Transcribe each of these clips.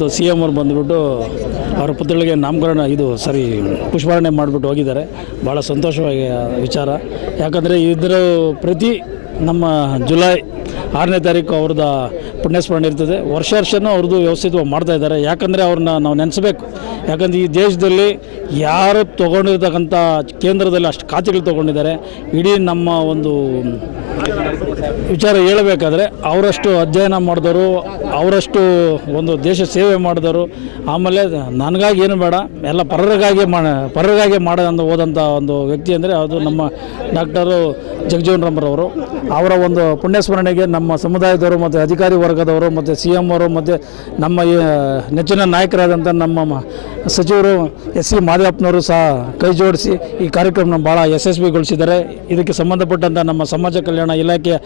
ಇವತ್ತು C M ಅವ್ರು ಬಂದುಬಿಟ್ಟು ಅವರ ಪುತ್ಥಳಿಗೆ ನಾಮಕರಣ ಪುಷ್ಪಾರ್ಪಣೆ ಮಾಡಿಬಿಟ್ಟು ಹೋಗಿದ್ದಾರೆ. ಭಾಳ ಸಂತೋಷವಾಗಿ ವಿಚಾರ. ಯಾಕಂದರೆ ಇದರ ಪ್ರತಿ ನಮ್ಮ ಜುಲೈ 6ನೇ ತಾರೀಕು ಅವ್ರದ್ದು ಪುಣ್ಯಸ್ಮರಣೆ ಇರ್ತದೆ. ವರ್ಷನೂ ಅವ್ರದ್ದು ವ್ಯವಸ್ಥಿತವಾಗಿ ಮಾಡ್ತಾಯಿದ್ದಾರೆ. ಯಾಕಂದರೆ ಅವ್ರನ್ನ ನಾವು ನೆನೆಸ್ಬೇಕು. ಯಾಕಂದರೆ ಈ ದೇಶದಲ್ಲಿ ಯಾರು ತೊಗೊಂಡಿರ್ತಕ್ಕಂಥ ಕೇಂದ್ರದಲ್ಲಿ ಅಷ್ಟು ಖಾತೆಗಳು ತೊಗೊಂಡಿದ್ದಾರೆ. ಇಡೀ ನಮ್ಮ ಒಂದು ವಿಚಾರ ಹೇಳಬೇಕಾದ್ರೆ ಅವರಷ್ಟು ಅಧ್ಯಯನ ಮಾಡಿದವರು, ಅವರಷ್ಟು ಒಂದು ದೇಶ ಸೇವೆ ಮಾಡಿದವರು, ಆಮೇಲೆ ನನಗಾಗಿ ಏನು ಬೇಡ ಎಲ್ಲ ಪರರಿಗಾಗಿ ಹೋದಂಥ ಒಂದು ವ್ಯಕ್ತಿ ಅಂದರೆ ಅದು ನಮ್ಮ ಡಾಕ್ಟರು ಜಗಜೀವನ್ ರಾಮ್ರವರು. ಅವರ ಒಂದು ಪುಣ್ಯಸ್ಮರಣೆಗೆ ನಮ್ಮ ಸಮುದಾಯದವರು ಮತ್ತು ಅಧಿಕಾರಿ ವರ್ಗದವರು ಮತ್ತು ಸಿ ಎಮ್ ಅವರು ಮತ್ತು ನಮ್ಮ ನೆಚ್ಚಿನ ನಾಯಕರಾದಂಥ ನಮ್ಮ ಸಚಿವರು ಎಸ್ ಸಿ ಮಾದೇವಪ್ಪನವರು ಸಹ ಕೈ ಜೋಡಿಸಿ ಈ ಕಾರ್ಯಕ್ರಮನ ಭಾಳ ಯಶಸ್ವಿಗೊಳಿಸಿದ್ದಾರೆ. ಇದಕ್ಕೆ ಸಂಬಂಧಪಟ್ಟಂಥ ನಮ್ಮ ಸಮಾಜ ಕಲ್ಯಾಣ ಇಲಾಖೆಯ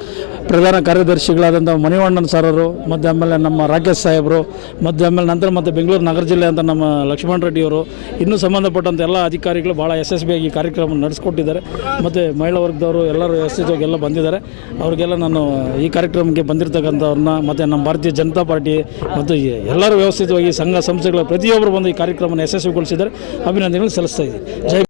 ಪ್ರಧಾನ ಕಾರ್ಯದರ್ಶಿಗಳಾದಂಥ ಮಣಿವಣ್ಣನ್ ಸರರು ಮತ್ತು ಆಮೇಲೆ ನಮ್ಮ ರಾಕೇಶ್ ಸಾಹೇಬರು ಮತ್ತು ಆಮೇಲೆ ನಂತರ ಮತ್ತು ಬೆಂಗಳೂರು ನಗರ ಜಿಲ್ಲೆ ಅಂತ ನಮ್ಮ ಲಕ್ಷ್ಮಣ ರೆಡ್ಡಿಯವರು ಇನ್ನೂ ಸಂಬಂಧಪಟ್ಟಂಥ ಎಲ್ಲ ಅಧಿಕಾರಿಗಳು ಭಾಳ ಯಶಸ್ವಿಯಾಗಿ ಈ ಕಾರ್ಯಕ್ರಮ ನಡೆಸ್ಕೊಟ್ಟಿದ್ದಾರೆ. ಮತ್ತು ಮಹಿಳಾ ವರ್ಗದವರು ಎಲ್ಲರೂ ವ್ಯವಸ್ಥಿತವಾಗಿ ಎಲ್ಲ ಬಂದಿದ್ದಾರೆ. ಅವರಿಗೆಲ್ಲ ನಾನು ಈ ಕಾರ್ಯಕ್ರಮಕ್ಕೆ ಬಂದಿರತಕ್ಕಂಥವ್ರನ್ನ ಮತ್ತು ನಮ್ಮ ಭಾರತೀಯ ಜನತಾ ಪಾರ್ಟಿ ಮತ್ತು ಎಲ್ಲರೂ ವ್ಯವಸ್ಥಿತವಾಗಿ ಸಂಘ ಸಂಸ್ಥೆಗಳ ಪ್ರತಿಯೊಬ್ಬರು ಬಂದು ಈ ಕಾರ್ಯಕ್ರಮವನ್ನು ಯಶಸ್ವಿಗೊಳಿಸಿದ್ದಾರೆ. ಅಭಿನಂದನೆಗಳು ಸಲ್ಲಿಸ್ತಾ ಇದ್ದೀನಿ. ಜೈ